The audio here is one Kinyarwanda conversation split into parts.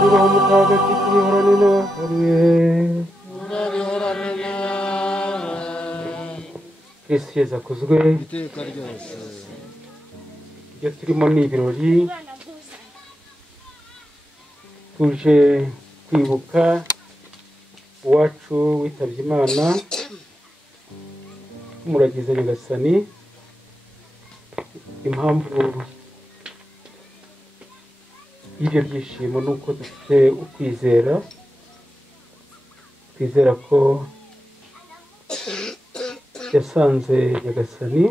Roho Mutagatifu ihorane nawe. Kristo Yesu akuzwe. iteka ryose. Ibyo turimo ni ibirori, tuje kwibuka uwacu witabye Imana, umuragiza Nyagasani. Impamvu y'ibyo byishimo ni uko dufite ukwizera, twizera ko yasanze Nyagasani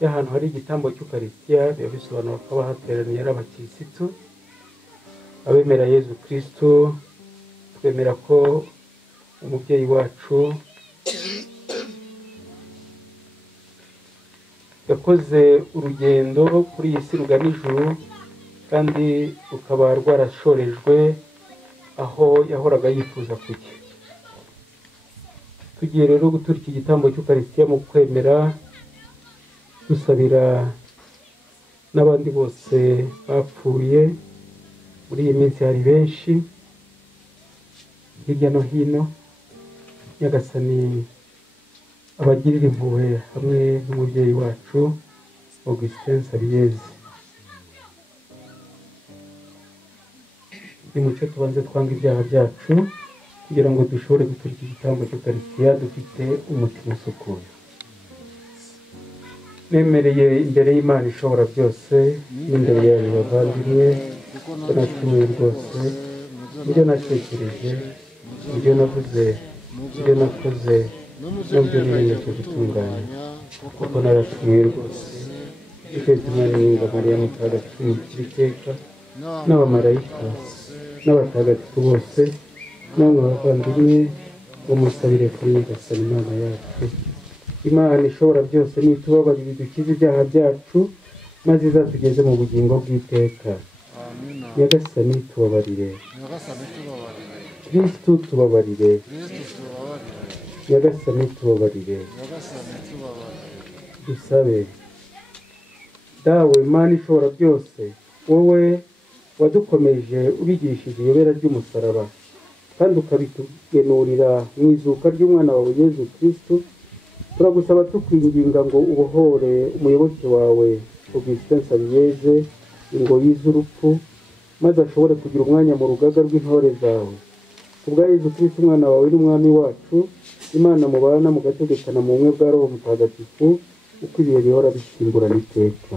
y'ahantu hari igitambo cy'Ukarisitiya, biba bisobanura ko abahateraniye ari abakirisitu, abemera Yezu Kristo. Twemera ko umubyeyi wacu yakoze urugendo kuri iyi si rugana ijuru, kandi rukaba rwarashorejwe aho yahoraga yifuza kujya. Tugiye rero gutura iki gitambo cy'Ukarisitiya mu kwemera, dusabira n'abandi bose bapfuye. Muri iyi minsi hari benshi hirya no hino. Nyagasani abagirira impuhwe hamwe n'umubyeyi wacu Augustin Sabiyezi. Nimucyo tubanze twanga ibyaha byacu kugira ngo dushobore gutura iki gitambo cy'Ukarisitiya dufite umutima usukuye. Nemereye imbere y'Imana ishobora byose n'imbere yawe bavandimwe ko nacumuye rwose, ibyo natekereje, ibyo navuze, ibyo nakoze, n'ibyo niyemeje gutunganya, kuko naracumuye rwose. Iteka Imana yinga Mariya Mutagatifu mukiri iteka, n'abamarayika n'abatagatifu bose, namwe bavandimwe mumusabire kuri Nyagasani Imana yacu. Imana ishobora byose nitubabarire idukize ibyaha byacu, maze izatugeze mu bugingo bw'iteka. Nyagasani tubabarire. Kristu tubabarire. Nyagasani tubabarire. Dusabe. Dawe Mana ishobora byose, wowe wadukomeje ubigishije iyobera ry'umusaraba, kandi ukabitugenurira mu izuka ry'umwana wawe Yezu Kristo, turagusaba tukwinginga ngo ubohore umuyoboke wawe Augustin Sabiyeze ingoyi z'urupfu, maze ashobore kugira umwanya mu rugaga rw'intore zawe. Kubwa Yezu Kristo umwana wawe n'umwami wacu, Imana mubana mugategekana mu bumwe bwa Roho Mutagatifu, uko ibihe bihora bisimburana iteka.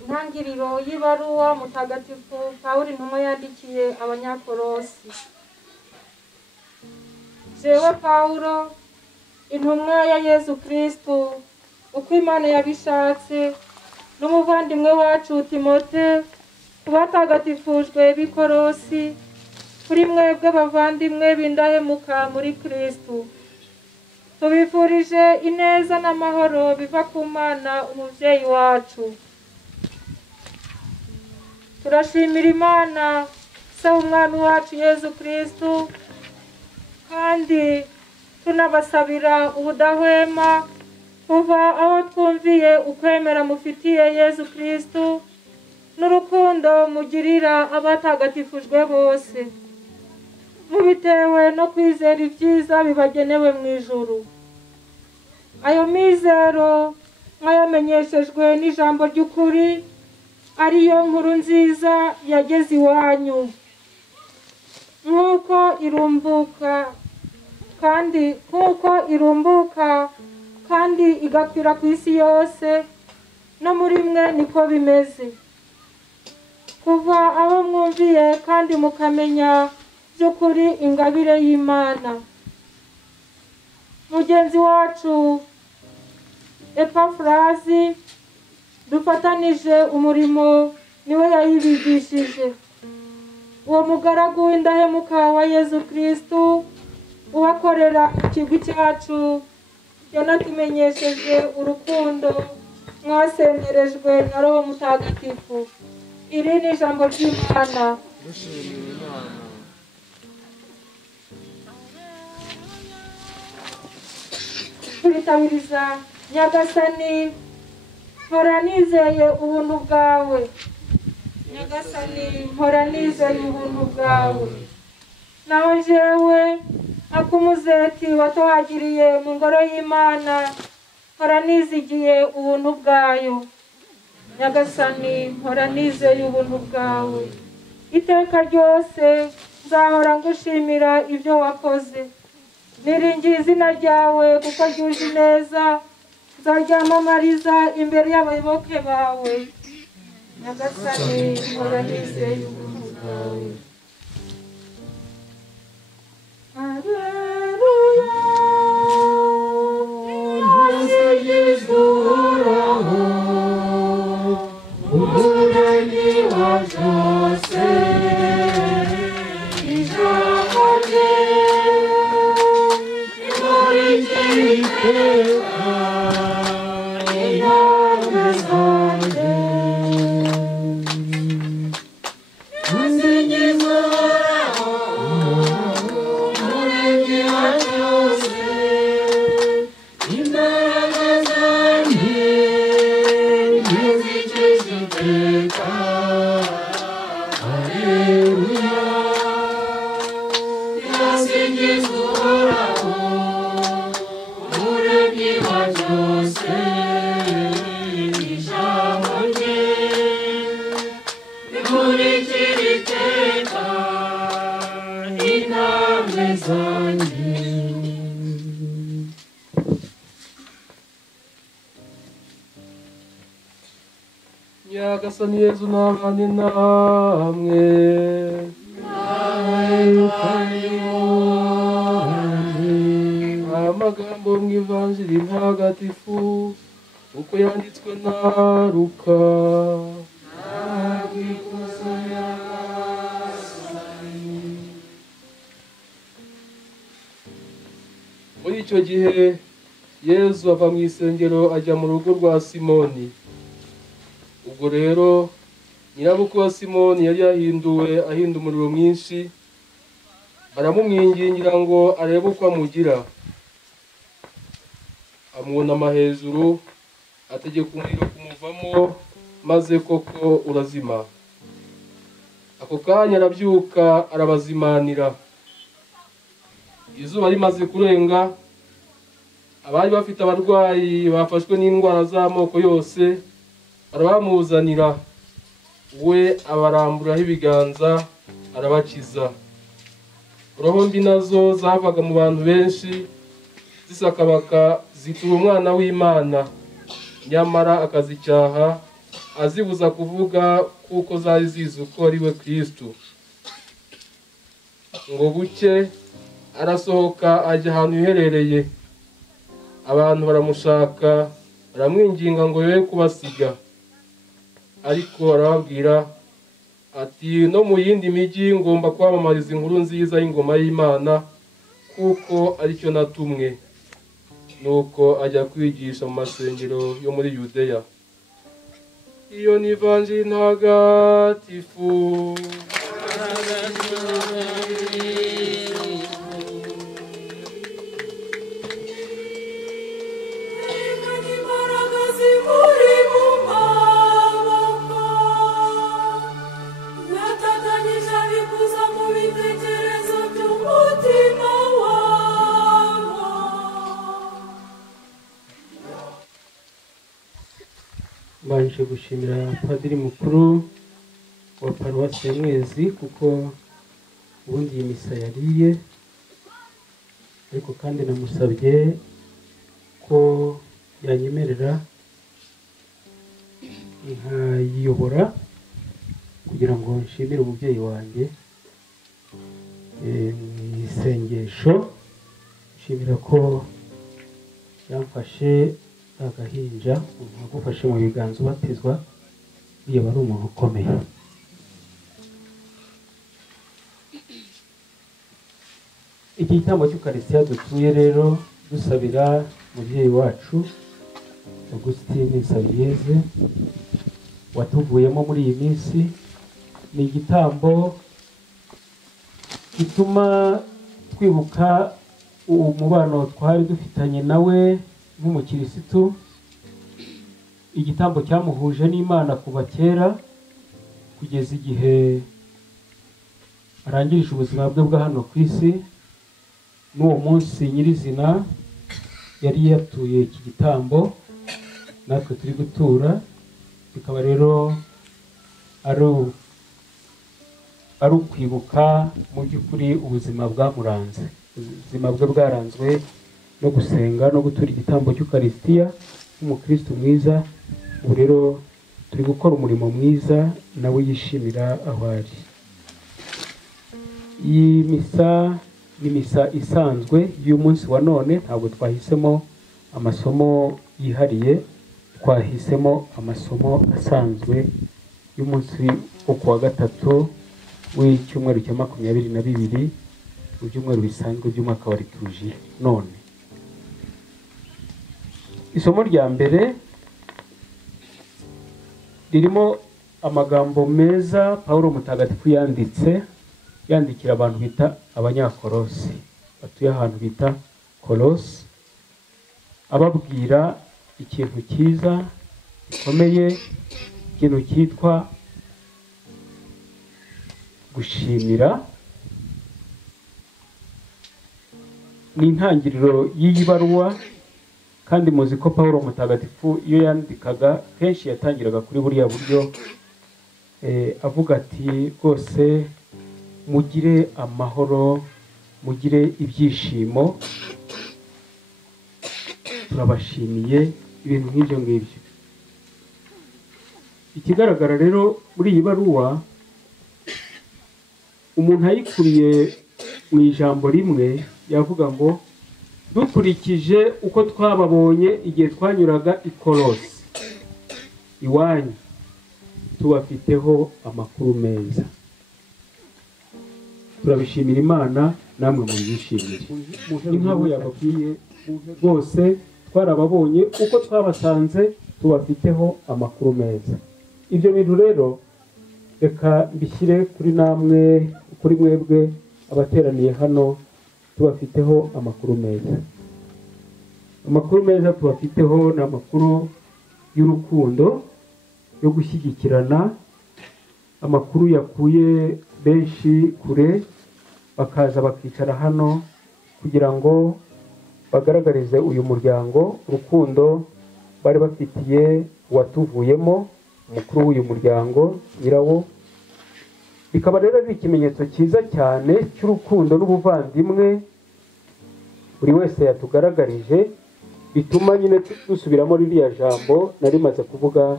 Intangiriro y'ibaruwa Mutagatifu Pawulo intumwa yandikiye Abanyakolosi. Jewe Pawulo, intumwa ya Yezu Kristo, uko Imana yabishatse, n'umuvandimwe wacu Timote, kubatagatifujwe b'i Kolosi, kuri mwebwe abavandimwe b'indahemuka muri Kristo. Tubifurije ineza n'amahoro biva ku Mana umuvyeyi wacu. Turashimira Imana se umwami wacu Yezu Kristo, kandi tunabasabira ubudahwema kuva aho twumviye ukwemera mufitiye Yezu Kristo n'urukundo mugirira abatagatifujwe bose, mubitewe no kwizera ibyiza bibagenewe mu ijuru. Ayo mizero mwayamenyeshejwe n'ijambo ry'ukuri, ariyo nkuru nziza yageze iwanyu, nk'uko irumbuka kandi igakwira ku isi yose, no muri mwe niko bimeze. Kuva aho mwumviye kandi mukamenya by'ukuri ingabire y'Imana, mugenzi wacu Epafurazi dufatanije umurimo niwe yayibigishije. Uwo mugaragu w'indahemuka wa Yezu Kristu ubakorera ikigo cyacu yanatumenyesheje urukundo mwasenderejwe na Roho Mutagatifu. Iri ni ijambo ry'Imana. Turitabiriza Nyagasani, mpora nizeye ubuntu bwawe. Nyagasani, mpora nizeye ubuntu bwawe. Naho jewe akumuzeti watohagiriye mu ngoro y'Imana, mpora nizigiye ubuntu bwayo. Nyagasani, mpora nizeye ubuntu bwawe. Iteka ryose nzahora ngushimira ibyo wakoze. Niringiye izina ryawe kuko ryuje neza, nzaryamamariza imbere y'abayoboke bawe. Nyagasani, mpora nizeye ubuntu bwawe. Alleluia. Umuremyi wa byose, ijambo rye rimurikira intambwe zanjye. Musingize Uhoraho, umuremyi wa byose, imbaraga zanjye nizikesha iteka. Alleluia. Musingize Uhoraho, umuremyi wa byose, ijambo rye rimurikira iteka intambwe zanjye. Nyagasani Yezu nabane namwe. Amagambo mu Ivanjili ntagatifu uko yanditswe na Luka. Muri icyo gihe Yezu ava mu isengero ajya mu rugo rwa Simoni. Ubwo rero nyirabukwe wa Simoni yari ahinda umuriro mwinshi, baramumwingingira ngo arebe uko amugira. Amwunama hejuru, ategeka umuriro kumuvamo, maze koko urazima. Ako kanya arabyuka arabazimanira. Izuba rimaze kurenga, abari bafite abarwayi bafashwe n'indwara z'amoko yose arabamuzanira. We abaramburaho ibiganza arabakiza. Roho mbi nazo zavaga mu bantu benshi zisakabaka zitura umwana w'Imana, nyamara akazicyaha azibuza kuvuga kuko zari zizi uko ari we Kristo. Ngo buke arasohoka ajya ahantu hiherereye. Abantu baramushaka, baramwinginga ngo yoye kubasiga. Ariko arababwira ati, no mu yindi migi ngomba kwamamariza inkuru nziza y'ingoma y'Imana, kuko aricyo natumwe. Nuko ajya kwigisha mu masengero yo muri Yudeya. Iyo ni Ivanjili ntagatifu. Mbanje gushimira Padiri mukuru wa Paruwasi ya Mwezi kuko ubundi iyi misa yariye, ariko kandi namusabye ko yanyemerera nkayiyobora kugira ngo nshimire umubyeyi wanjye mu isengesho, nshimira ko yamfashe agahinja, umuntu agufashe mu biganza ubatizwa yaba ari umuntu ukomeye. Iki gitambo cy'ukarisitiya dutuye rero dusabira umubyeyi wacu Augustine Nsabiyeze watuvuyemo muri iyi minsi, ni igitambo gituma twibuka umubano twari dufitanye nawe nk'umukirisitu, igitambo cyamuhuje n'Imana kuva kera kugeza igihe arangirije ubuzima bwe bwa hano ku isi. N'uwo munsi nyirizina yari yatuye iki gitambo natwe turi gutura, bikaba rero ari ukwibuka mu by'ukuri ubuzima bwamuranze, ubuzima bwe bwaranzwe no gusenga no gutura igitambo cy'ukarisitiya nk'umukristo mwiza. Ubu rero turi gukora umurimo mwiza nawe yishimira aho ari. Iyi misa ni misa isanzwe y'umunsi wa none, ntabwo twahisemo amasomo yihariye, twahisemo amasomo asanzwe y'umunsi wo kuwa gatatu w'icyumweru cya 22 mu byumweru bisanzwe by'umwaka wa liturujia. None isomo rya mbere ririmo amagambo meza Pawulo mutagatifu yandikira abantu bita abanyakolosi batuye ahantu bita Kolosi, ababwira ikintu cyiza gikomeye, ikintu cyitwa gushimira. Ni intangiriro y'iyi baruwa, kandi muzi ko Pawulo mutagatifu iyo yandikaga kenshi yatangiraga kuri buriya buryo, avuga ati rwose mugire amahoro, mugire ibyishimo, turabashimiye, ibintu nk'ibyo ngibyo. Ikigaragara rero muri iyi baruwa, umuntu ayikubiye mu ijambo rimwe yavuga ngo dukurikije uko twababonye igihe twanyuraga i Kolosi iwanyu, tubafiteho amakuru meza, turabishimira Imana, namwe mubishimire. Nk'abo yababwiye rwose twarababonye uko twabasanze, tubafiteho amakuru meza. Ibyo bintu rero reka mbishyire kuri namwe, kuri mwebwe abateraniye hano, tubafiteho amakuru meza. Amakuru meza tubafiteho ni amakuru y'urukundo, yo gushyigikirana, amakuru yakuye benshi kure bakaza bakicara hano kugira ngo bagaragarize uyu muryango urukundo bari bafitiye uwatuvuyemo, umukuru w'uyu muryango, nyirawo. Bikaba rero ari ikimenyetso cyiza cyane cy'urukundo n'ubuvandimwe buri wese yatugaragarije, bituma nyine dusubiramo ririya jambo nari maze kuvuga,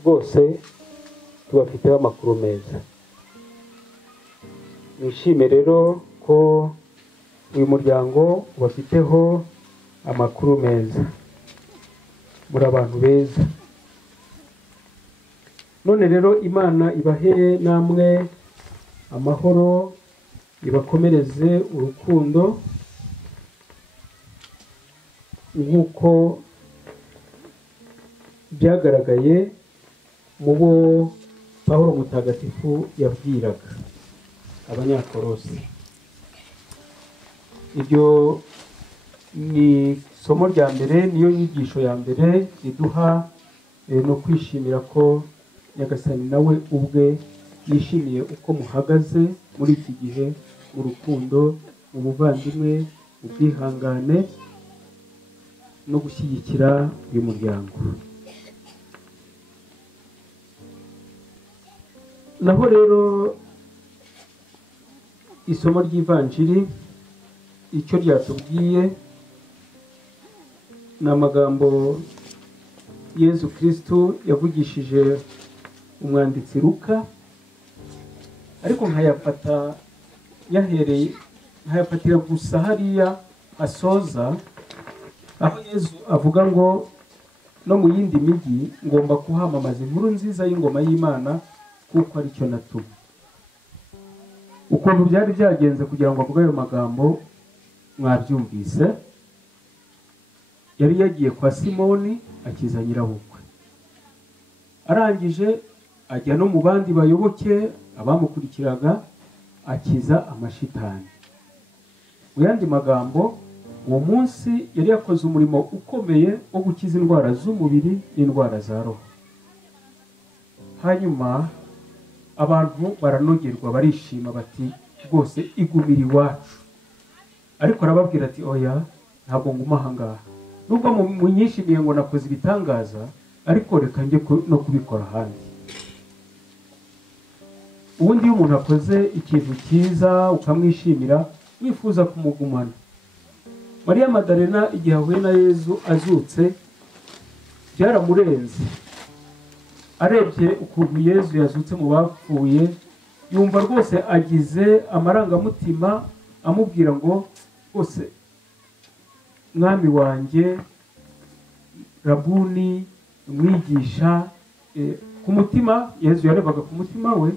rwose tubafiteho amakuru meza. Nishime rero ko uyu muryango ubafiteho amakuru meza, muri abantu beza. None rero Imana ibahe namwe amahoro, ibakomereze urukundo nk'uko byagaragaye mu bo Pawulo mutagatifu yabwiraga abanyakolosi. Ibyo ni isomo rya mbere, niyo nyigisho ya mbere iduha no kwishimira ko Nyagasani nawe ubwe yishimiye uko muhagaze muri iki gihe, mu rukundo, mu buvandimwe, mu bwihangane no gushyigikira uyu muryango. Naho rero isomo ry'ivanjiri icyo ryatubwiye ni amagambo Yezu Kristo yavugishije umwanditsi Luka, ariko nkayafatira gusa hariya asoza, aho Yezu avuga ngo no mu yindi migi ngomba kuhamamaza inkuru nziza y'ingoma y'Imana kuko ari cyo natumwe. Ukuntu byari byagenze kugira ngo avuge ayo magambo mwabyumvise. Yari yagiye kwa Simoni akiza nyirabukwe, arangije ajya no mu bandi bayoboke abamukurikiraga akiza amashitani. Mu yandi magambo, uwo munsi yari yakoze umurimo ukomeye wo gukiza indwara z'umubiri n'indwara za roho. Hanyuma abantu baranogerwa, barishima bati rwose igumira iwacu. Ariko arababwira ati oya, ntabwo nguma aha ngaha. Nubwo munyishimiye ngo nakoze ibitangaza, ariko reka njye no kubikora ahandi. Ubundi iyo umuntu akoze ikintu cyiza ukamwishimira, wifuza kumugumana. Mariya Madalena igihe ahuye na Yezu azutse, byaramurenze. Arebye ukuntu Yezu yazutse mu bapfuye, yumva rwose agize amarangamutima amubwira ngo rwose mwami wanjye, Rabuni, umwigisha. Ku mutima, Yezu yarebaga ku mutima we,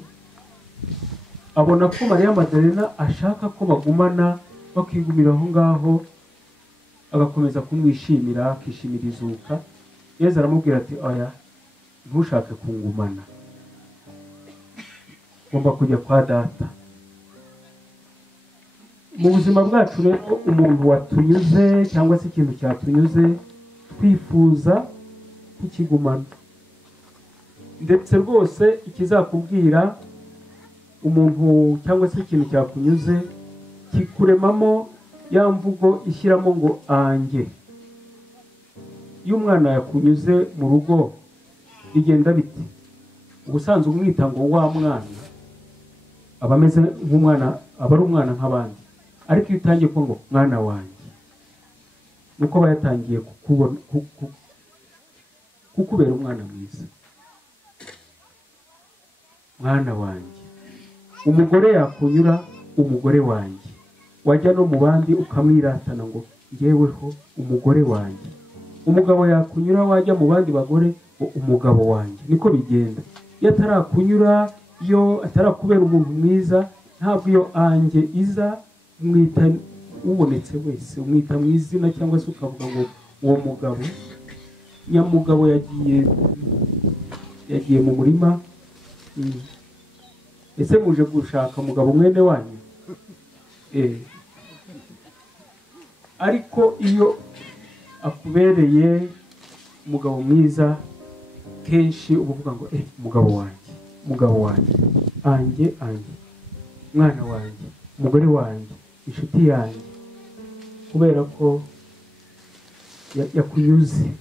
abona ko Mariya Madalena ashaka ko bagumana, bakigumira aho ngaho, agakomeza kumwishimira, akishimira izuka. Yezu aramubwira ati oya, ntushake kungumana, ngomba kujya kwa data. Mu buzima bwacu rero, umuntu watunyuze cyangwa se ikintu cyatunyuze, twifuza kukigumana. Ndetse rwose ikizakubwira umuntu cyangwa se ikintu cyakunyuze, kikuremamo ya mvugo ishyiramo ngo ange. Iyo umwana yakunyuze mu rugo bigenda biti, ubusanzwe umwita ngo wa mwana, aba ameze nk'umwana, aba ari umwana nk'abandi. Ariko iyo utangiye ko ngo mwana wanjye, nuko bayatangiye kukubera umwana mwiza. Mwana wanjye. Umugore yakunyura, umugore wanjye. Wajya no mu bandi ukamwiratana ngo ngeweho umugore wanjye. Umugabo yakunyura, wajya mu bandi bagore ngo umugabo wanjye. Niko bigenda. Iyo atarakunyura, iyo atarakubera umuntu mwiza, ntabwo iyo ange iza, umwita ubonetse wese, umwita mu izina, cyangwa se ukavuga ngo uwo mugabo nyamugabo yagiye mu murima. Ese muje gushaka umugabo mwene wanyu? Ariko iyo akubereye umugabo mwiza, kenshi uvuga ngo umugabo wanjye, ange, mwana wanjye, umugore wanjye, inshuti yanjye, kubera ko yakunyuze.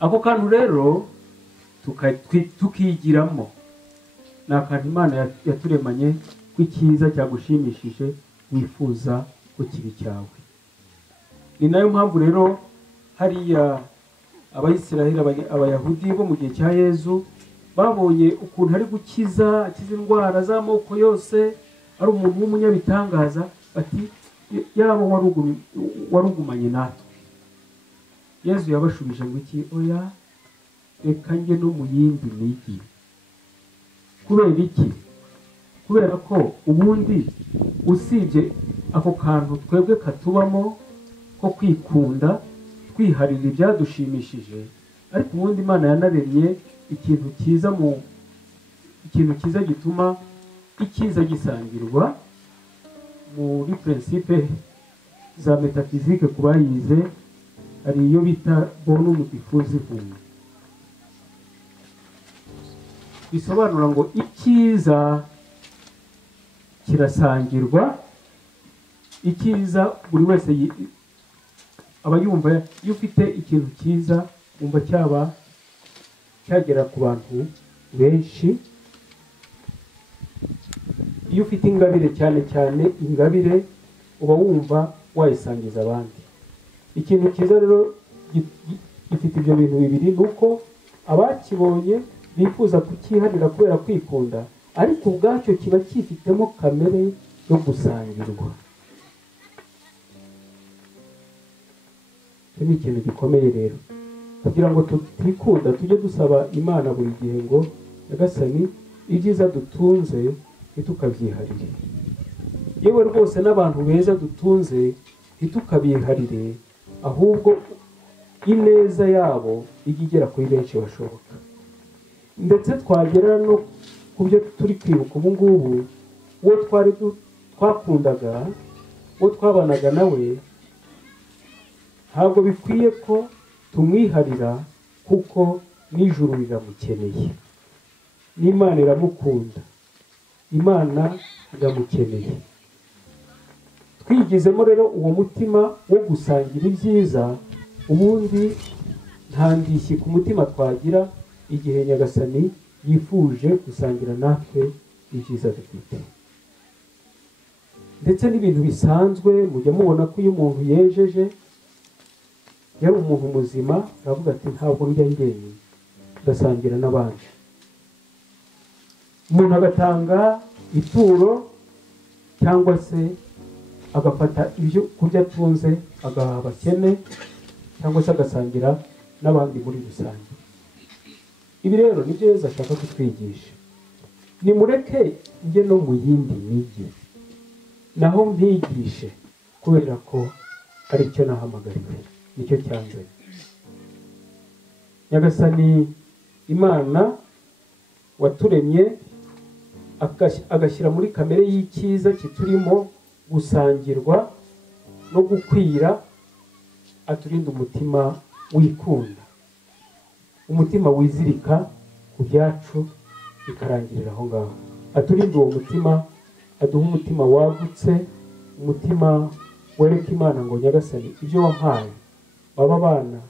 Ako kantu rero tukigiramo, ni akantu Imana yaturemanye kw'icyiza cyagushimishije, wifuza ko kibi cyawe. Ni nayo mpamvu rero hariya Abayisiraheli, Abayahudi bo mu gihe cya Yezu, babonye ukuntu ari akiza indwara z'amoko yose, ari umuntu w'umunyabitangaza, bati yaba warugumanye natwe. Yezu yabashubije ngo iki? Oya, reka njye no mu yindi migi. Kubera iki? Kubera ko ubundi usibye ako kantu twebwe katubamo ko kwikunda, twiharira ibyadushimishije, ariko ubundi Imana yanaremye ikintu cyiza gituma icyiza gisangirwa. Muri principe za metaphysique ku bayize, hari iyo bita bonum diffusivum, bisobanura ngo icyiza kirasangirwa. Icyiza buri wese aba yumva. Iyo ufite ikintu cyiza, wumva cyagera ku bantu benshi. Iyo ufite ingabire, cyane cyane ingabire, uba wumva wayisangiza abandi. Ikintu cyiza rero gifite ibyo bintu bibiri, ni uko abakibonye bifuza kukiharira kubera kwikunda, ariko ubwacyo kiba cyifitemo kamere yo gusangirwa. Icyo ni ikintu gikomeye rero, kugira ngo tutikunda tujye dusaba Imana buri gihe ngo Nyagasani ibyiza dutunze ntitukabyiharire, yewe rwose n'abantu beza dutunze ntitukabiharire, ahubwo ineza yabo ijya igera kuri benshi bashoboka. Ndetse twagera no ku byo turi kwibuka ubu ngubu, uwo twakundaga, uwo twabanaga nawe, ntabwo bikwiye ko tumwiharira, kuko n'ijuru riramukeneye, n'Imana iramukunda, Imana iramukeneye. Twigizemo rero uwo mutima wo gusangira ibyiza, ubundi nta ndishyi ku mutima twagira igihe Nyagasani yifuje gusangira natwe ibyiza dufite. Ndetse n'ibintu bisanzwe mujya mubona ko iyo umuntu yejeje, yari umuntu muzima, aravuga ati ntabwo ndya njyenyine, ndasangira n'abandi. Umuntu agatanga ituro cyangwa se agafata ibyo kurya atunze agaha abakene, cyangwa se agasangira n'abandi muri rusange. Ibi rero nibyo Yesu ashaka kutwigisha. Nimureke njye no mu yindi migi, naho mbigishe, kubera ko ari cyo nahamagariwe, nicyo cyanzanye. Nyagasani Imana waturemye agashyira muri kamere y'icyiza kiturimo gusangirwa no gukwira, aturinda umutima wikunda, umutima wizirika ku byacu bikarangirira aho ngaho. Aturinda uwo mutima, aduha umutima wagutse, umutima wereka Imana ngo Nyagasani ibyo wampaye, baba abana,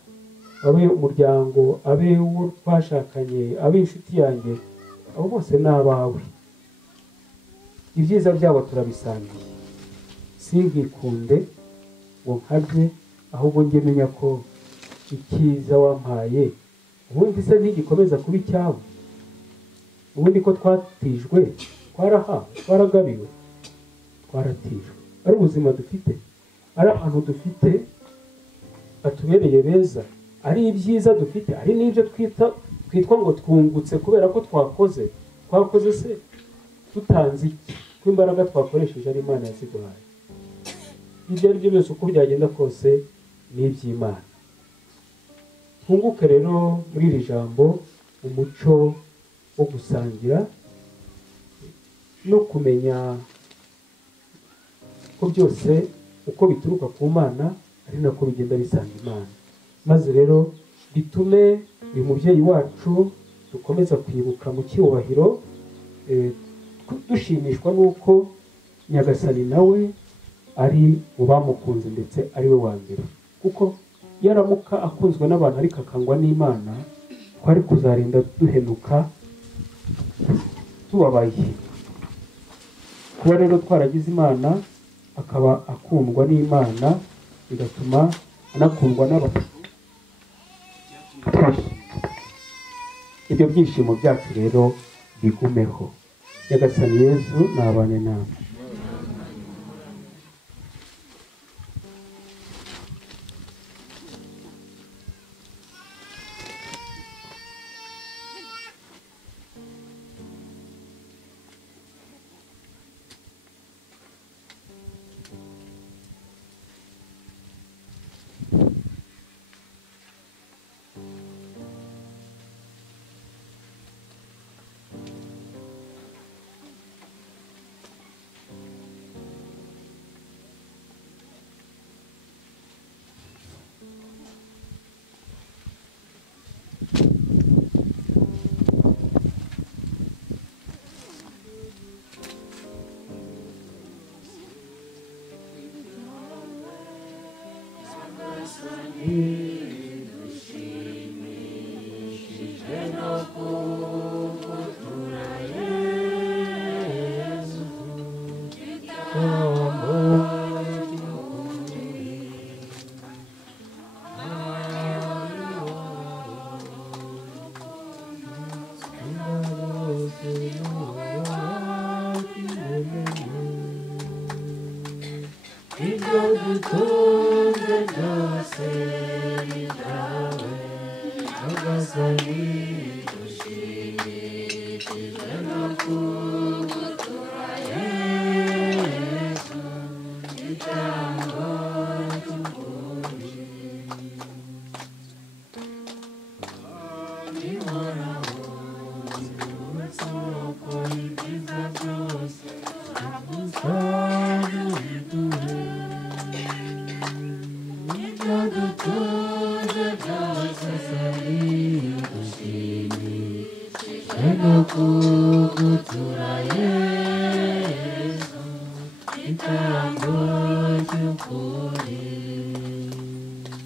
abe umuryango, abe uwo twashakanye, abe inshuti yanjye, abo bose ni abawe. Ibyiza byabo turabisangiye, sinkikunde ngo nkabye, ahubwo njye menya ko icyiza wampaye ubundi se ntigikomeza kuba icyawe. Ubundi ko twatijwe, twarahawe, twaragabiwe, twaratijwe. Ari ubuzima dufite, ari abantu dufite batubereye beza, ari ibyiza dufite, ari n'ibyo twitwa ngo twungutse kubera ko twakoze se tutanze iki, ko imbaraga twakoresheje ari Imana yaziduhaye. Ibyo ari byo byose uko byagenda kose ni iby'Imana. Twunguke rero muri iri jambo umuco wo gusangira no kumenya ko byose uko bituruka ku Mana ari nako bigenda bisanga Imana. Maze rero bitume uyu mubyeyi wacu dukomeza kwibuka mu cyubahiro, dushimishwa n'uko Nyagasani nawe ari mu bamukunze ndetse ari we wa mbere, kuko yaramuka akunzwe n'abantu ariko akangwa n'Imana, twari kuzarinda duhenuka tubabaye. Kuba rero twaragize Imana akaba akundwa n'Imana, bigatuma anakundwa n'abantu, ibyo byishimo byacu rero bigumeho. Nyagasani Yezu nabane namwe.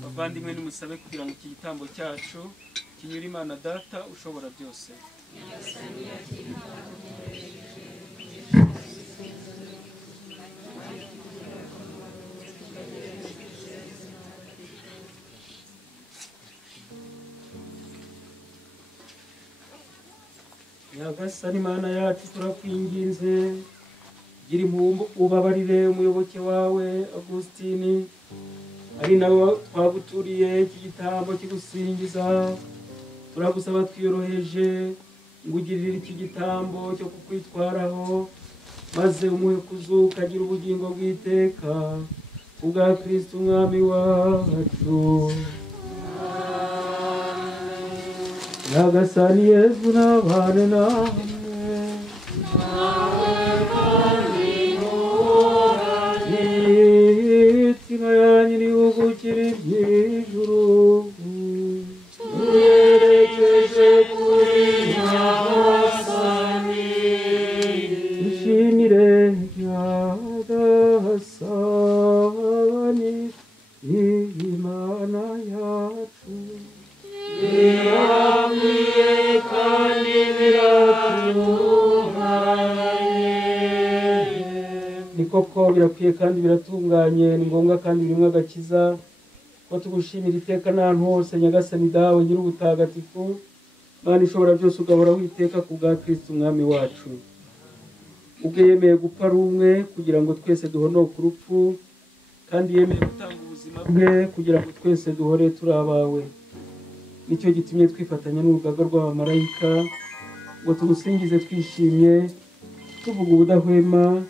bavandimwe nimusabe kugira ngo iki gitambo cyacu kinyure Imana Data ushobora byose. Nyagasani Mana yacu turakwinginze, gira impuhwe ubabarire umuyoboke wawe Agustini, ari nawe twaguturiye iki gitambo kigusingiza. Turagusaba twiyoroheje ngo ugirire iki gitambo cyo kukwitwaraho, maze umuhe kuzuka agira ubugingo bw'iteka ubwa Kristo umwami wacu. Nyagasani Yesu nabane namwe. Imitima yanyu nihugukire iby'ijuru, tuyerekeje kuri Nyagasani. Dushimire Nyagasani Imana yacu. Biramwiye kandi biratunganye. Ni koko birakwiye kandi biratunganye, ni ngombwa kandi birimo agakiza ko tugushimira iteka n'ahantu hose Nyagasani dawe nyiri ubutagatifu, Mana ishobora byose ugahora witeka ku bwa Kristo umwami wacu. Ubwo yemeye gupfa ari umwe kugira ngo twese duhonoke urupfu, kandi yemeye gutanga ubuzima bwe kugira ngo twese duhore turi abawe. Nicyo gitumye twifatanya n'urugaga rw'abamarayika ngo tugusingize twishimye, tuvuga ubudahwema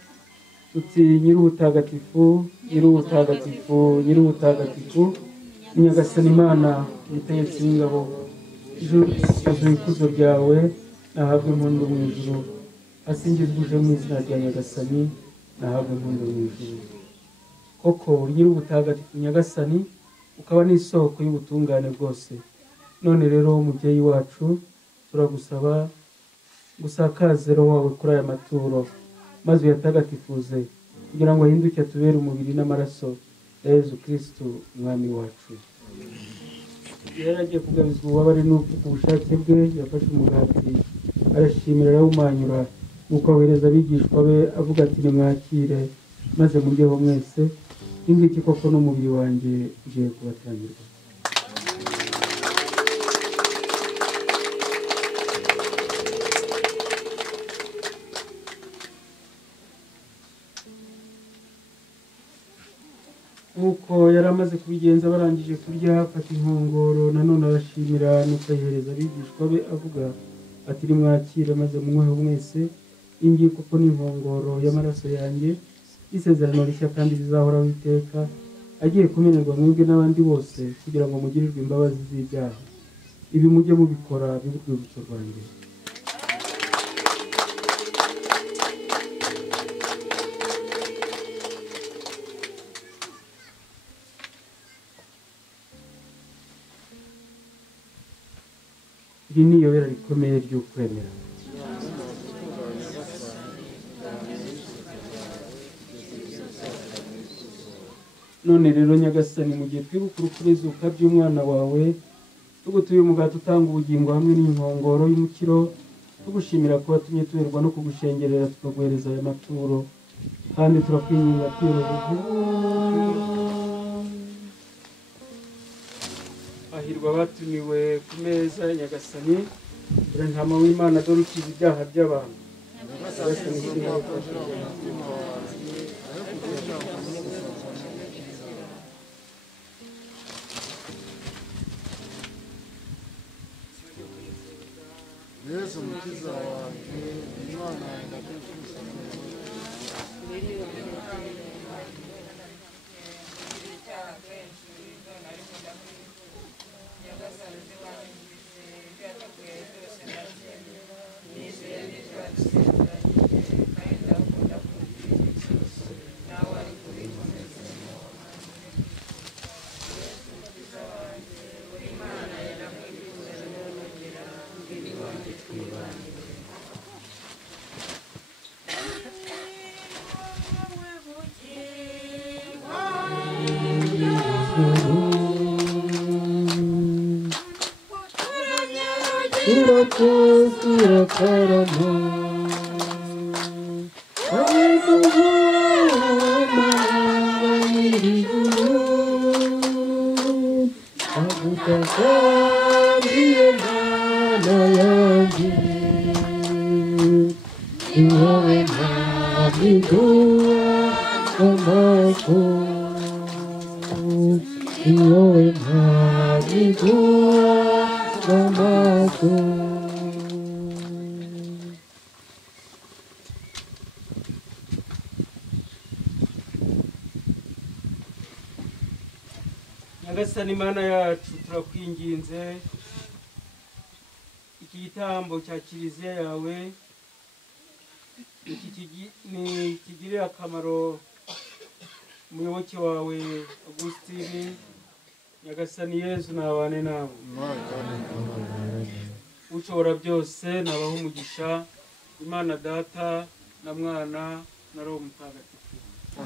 tuti nyir'ubutagatifu, nyir'ubutagatifu, nyir'ubutagatifu, Nyagasani Imana umutegetsi w'ingabo. Ijuru ryuzuye ikuzo ryawe, nahabwe impundu mu ijuru. Asingizwe uje mu izina rya Nyagasani, nahabwe impundu mu ijuru. Koko nyir'ubutagatifu Nyagasani, ukaba n'isoko y'ubutungane bwose. None rero umubyeyi wacu, turagusaba gusakaze roho wawe kuri aya maturo, maze uyatagatifuze kugira ngo ahinduke atubere umubiri n'amaraso ya Yezu Kristo umwami wacu. Yari agiye kugabizwa ububabare n'urupfu ku bushake bwe, yafashe umugati arashimira arawumanyura, nuko awohereza abigishwa be avuga ati nimwakire maze muryeho mwese, iki ngiki koko n'umubiri wanjye ugiye kubatangirwa. Nk'uko yari amaze kubigenza barangije kurya, afata inkongoro nanone arashimira, nuko ayihereza abigishwa be avuga ati nimwakire maze munyweho mwese, iyi ngiyi kuko ni inkongoro y'amaraso yanjye y'isezerano rishya kandi rizahoraho iteka, agiye kumenerwa mwebwe n'abandi bose kugira ngo mugirirwe imbabazi z'ibyaha. Ibi mujye mubikora bibe urwibutso rwanjye. Iri ni iyobera rikomeye ry'ukwemera. None rero Nyagasani, mu gihe twibuka urupfu n'izuka by'umwana wawe, tugutuye umugati utanga ubugingo hamwe n'inkongoro y'umukiro, tugushimira ko watumye tuberwa no kugushengerera tukaguhereza aya maturo, kandi turakwinginga twiyoroheje. Hahirwa abatumiwe ku meza ya Nyagasani, dore ntama w'Imana, dore ukiza ibyaha by'abantu. Yesu mukiza wanjye Imana ndakwifuza Nyagasani Mana yacu turakwinginze iki gitambo cya kiliziya yawe kigirira akamaro umuyoboke wawe Augustine. Nyagasani Yezu nabane nawe, ushobora byose nabaho umugisha, Imana Data na Mwana na Roho Mutagatifu.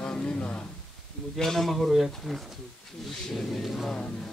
Amina. Mujyana amahoro ya Kristo. Dushimire Imana.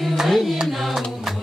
Imagine now.